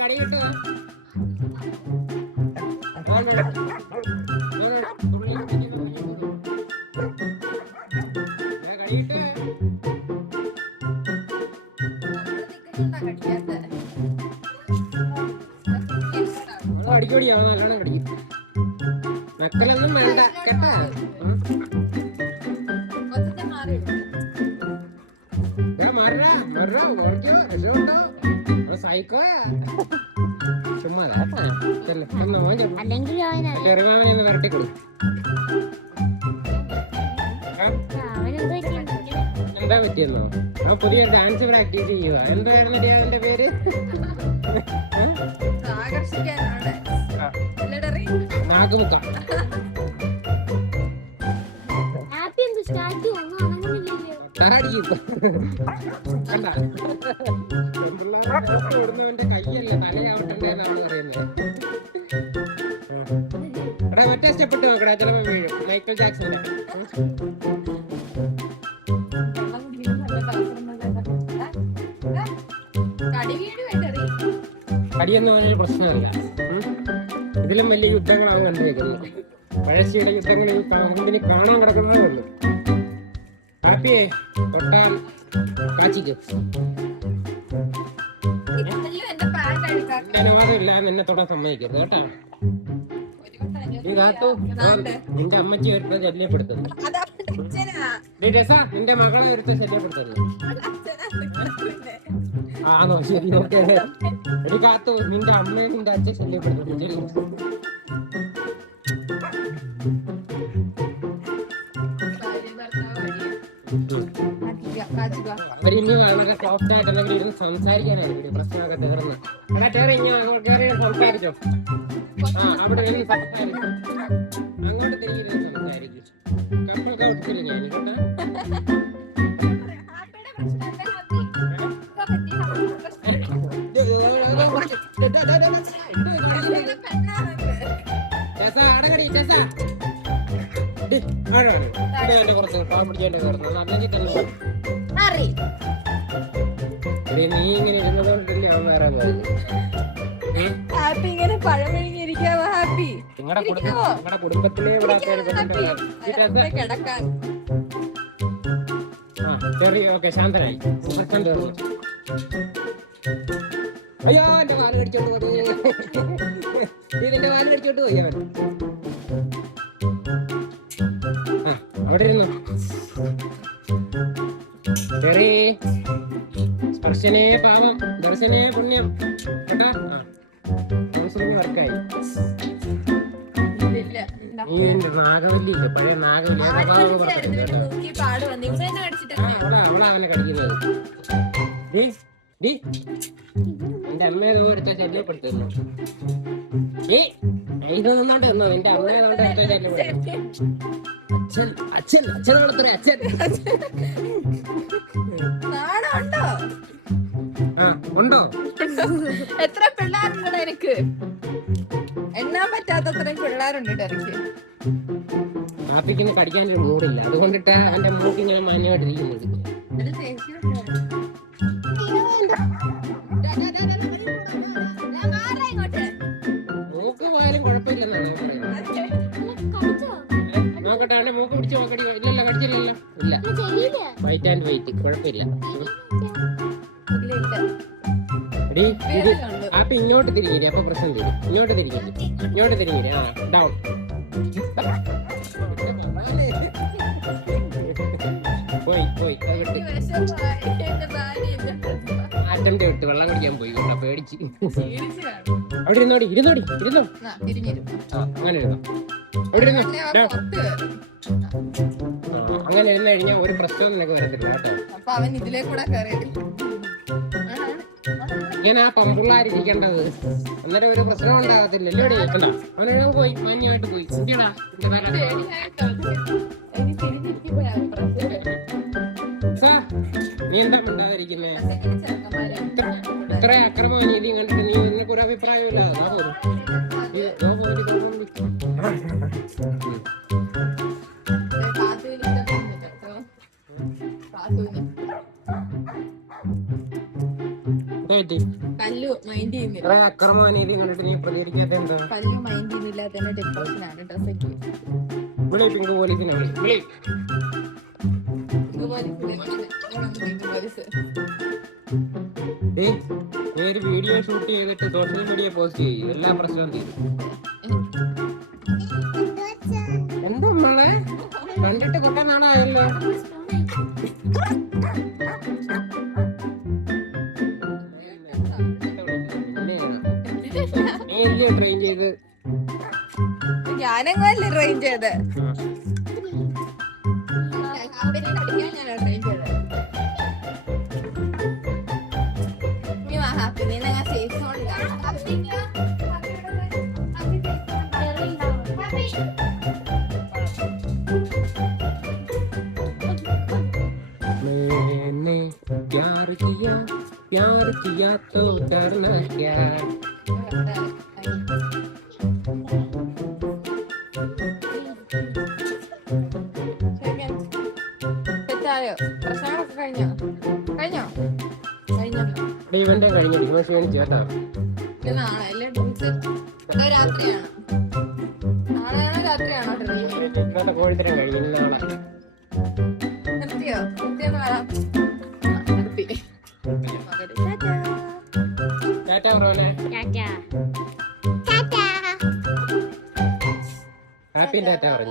കടി കിട്ടുക അടിക്കോടി അവൻ നല്ലോണം കടിക്കും. നക്കലൊന്നും വേണ്ട കേട്ടാ. സൈക്കോയാ ചുമ്മാ ചെറുമാവനെന്ന് വരട്ടി കൊടുക്കും. എന്താ പറ്റിയെന്നോ? ആ പുതിയ ഡാൻസ് പ്രാക്ടീസ് ചെയ്യുക. എന്തായിരുന്നു അവന്റെ പേര്? നാഗുമുക്ക. ഓടുന്നവന്റെ കയ്യല്ലേ തലയാവട്ടെന്നാണ് പറയുന്നത്. എടാ മറ്റേ സ്റ്റെപ്പിട്ട് നോക്കടാ, ചിലപ്പോ വീഴും. മൈക്കിൾ ജാക്സന്റെ കടിയൊന്നും അവനൊരു പ്രശ്നമല്ല. ഇതിലും വലിയ യുദ്ധങ്ങളാണ് കണ്ടിരിക്കുന്നത്. പഴശ്ശിയുടെ യുദ്ധങ്ങൾ ഇതിന് കാണാൻ കിടക്കുന്നതേ ഉള്ളൂ. ഹാപ്പിയെ തൊട്ടാൽ കാച്ചിക്ക്. അനുവാദം ഇല്ല എന്നെ തൊടാൻ സമ്മതിക്കരുത് കേട്ടോ. നീ കാത്തു നിന്റെ അമ്മച്ചി ഒരുത്ത ശല്യപ്പെടുത്തുന്നു. രസ നിന്റെ മകളെ ഒരുത്ത ശല്യപ്പെടുത്തുന്നു. ആണോ? ശരി ഓക്കെ. ഒരു കാത്തു നിന്റെ അമ്മയെ നിന്റെ അച്ഛൻ ശല്യപ്പെടുത്തുന്നു. അവരിന്ന് വളരെ സോഫ്റ്റ് ആയിട്ട് എന്തെങ്കിലും ഇരുന്ന് സംസാരിക്കാനാണ് പ്രശ്നമൊക്കെ തീർന്ന്. സംസാരിച്ചോ? ആ അവിടെ സംസാരിക്കും. അങ്ങോട്ട് തിരികെ സംസാരിക്കും. കപ്പൽ കൗട്ടില്ല ഞാൻ കേട്ടോ. അടകടി ചേച്ചാ കുറച്ച് പാവം പിടിക്കേണ്ട കയറുന്നത് അല്ലെങ്കിൽ തന്നെ നീ ഇങ്ങനെ ഇരുന്നതുകൊണ്ടല്ലേ അവൻ വേറെ ഹാപ്പി ഇങ്ങനെ പഴമഴിഞ്ഞിരിക്കാവോ? ഹാപ്പി നിങ്ങളുടെ കുടുംബത്തിലെ കിടക്കാൻ. ചെറിയ ഓക്കെ ശാന്തനായി. അയ്യോ എന്റെ വാല് കടിച്ചോണ്ട് പോയി. ഇതിന്റെ വാല് കടിച്ചോണ്ട് പോയി അവൻ. അവിടെ ഇരുന്നു. ചെറി സ്പർശനേ പാവം ദർശനേ പുണ്യം കേട്ടാ. വർക്കായി. നാഗവല്ലി ഇല്ല, പഴയ നാഗവല്ലി. അവളാ അവനെ കടിക്കുന്നത്. എന്റെ അമ്മയെ ഒരുത്ത ശല്യപ്പെടുത്തുന്നു. ഇതൊന്നുണ്ട് എന്നോ എന്റെ അമ്മയെ ശല്യപ്പെടുത്തുന്നു. അച്ഛൻ അച്ഛൻ വളർത്തേ അച്ഛൻ. ഉണ്ടോ? എത്ര പിള്ളേരുണ്ടോ എനിക്ക്? എണ്ണാൻ പറ്റാത്തത്രയും പിള്ളേരുണ്ട് എനിക്ക്. കാപ്പിക്കിന് കടിക്കാനൊരു മൂടില്ല, അതുകൊണ്ടിട്ട് എന്റെ മൂക്കിങ്ങനെ മാന്യമായിട്ടിരിക്കുന്നത്. മൂക്ക് പോയാലും കുഴപ്പമില്ലെന്നാണ് പറയുന്നത്. നോക്കട്ടെ അവന്റെ മൂക്ക് പിടിച്ച് നോക്കടി. ഇല്ലല്ലോ കടിച്ചില്ലല്ലോ. ഇല്ല വൈറ്റ് ആൻഡ് വെയിറ്റ് കുഴപ്പമില്ല. ആപ്പ് ഇങ്ങോട്ട് തിരിഞ്ഞില്ലേ അപ്പൊ പ്രശ്നം തീരും. ഇങ്ങോട്ട് തിരിഞ്ഞില്ലേ, ഇങ്ങോട്ട് തിരിഞ്ഞില്ലേ. ആ ഡൗൺ. പോയി പോയി ആറ്റന്റെ വിട്ട് വെള്ളം കുടിക്കാൻ പോയി കേട്ടോ, പേടിച്ച്. അവിടെ ഇരുന്നോടി, ഇരുന്നോടി, ഇരുന്നോ. അങ്ങനെ ഇരുന്നോ, അവിടെ ഇരുന്നോ. അങ്ങനെ ഇരുന്ന് കഴിഞ്ഞാൽ ഒരു പ്രശ്നവും നിനക്ക് വരത്തില്ല കേട്ടോ. ഇങ്ങനെ ആ പമ്പുള്ളാരിക്കേണ്ടത്, അന്നേരം ഒരു പ്രശ്നം ഉണ്ടാകത്തില്ലല്ലോ. കേട്ടോ അവനെ പോയി മാന്യമായിട്ട് പോയി. നീ എന്താ മിണ്ടാതിരിക്കുന്നേ? ഇത്ര അക്രമ നീതി കണ്ടിട്ട് നീ നിനക്ക് ഒരു അഭിപ്രായമില്ല. പറ്റി? കല്ലു മൈൻഡ് ചെയ്യുന്നില്ല. ഇത്ര അക്രമം അനീതിയും കണ്ടിട്ട് നീ പ്രതികരിക്കാത്ത എന്താ? കല്ലു മൈൻഡ് ചെയ്യുന്നില്ലാത്ത ഡിപ്രഷനാണ് ഡ്രസ്സൊക്കെ. വിളി പിങ്ക് പോലീസിനെ വിളി. നീ ഒരു വീഡിയോ ഷൂട്ട് ചെയ്തിട്ട് സോഷ്യൽ മീഡിയ പോസ്റ്റ് ചെയ്യും, എല്ലാ പ്രശ്നവും തീരും. എന്താ മോളെ കണ്ടിട്ട് കുട്ടൻ നാളായല്ലോ. നീ ട്രെയിൻ ചെയ്ത് ഞാനങ്ങല്ലേ ട്രെയിൻ ചെയ്ത് मैंने प्यार किया तो डरना क्या. തെറ്റായോ? പ്രശ്നങ്ങളൊക്കെ കഴിഞ്ഞോ? കഴിഞ്ഞോ? കഴിഞ്ഞല്ലോ. ഇവന്റെ കഴിഞ്ഞു ക്ഷീണിച്ചു കേട്ടോ. ഇത് നാളെ അല്ലേ ഡ്രിങ്ക്സ്? അത് രാത്രിയാണ്. നാളെയാണോ രാത്രിയാണോ ഡ്രിങ്ക്? ഇന്നത്തെ കോഴിത്തരം കഴിഞ്ഞു. നാളെ നിർത്തിയോ? നിർത്തിയെന്ന് പറയാം. നിർത്തി. ടാറ്റ ബ്രോനെ. ഹാപ്പി ടാറ്റ പറഞ്ഞു.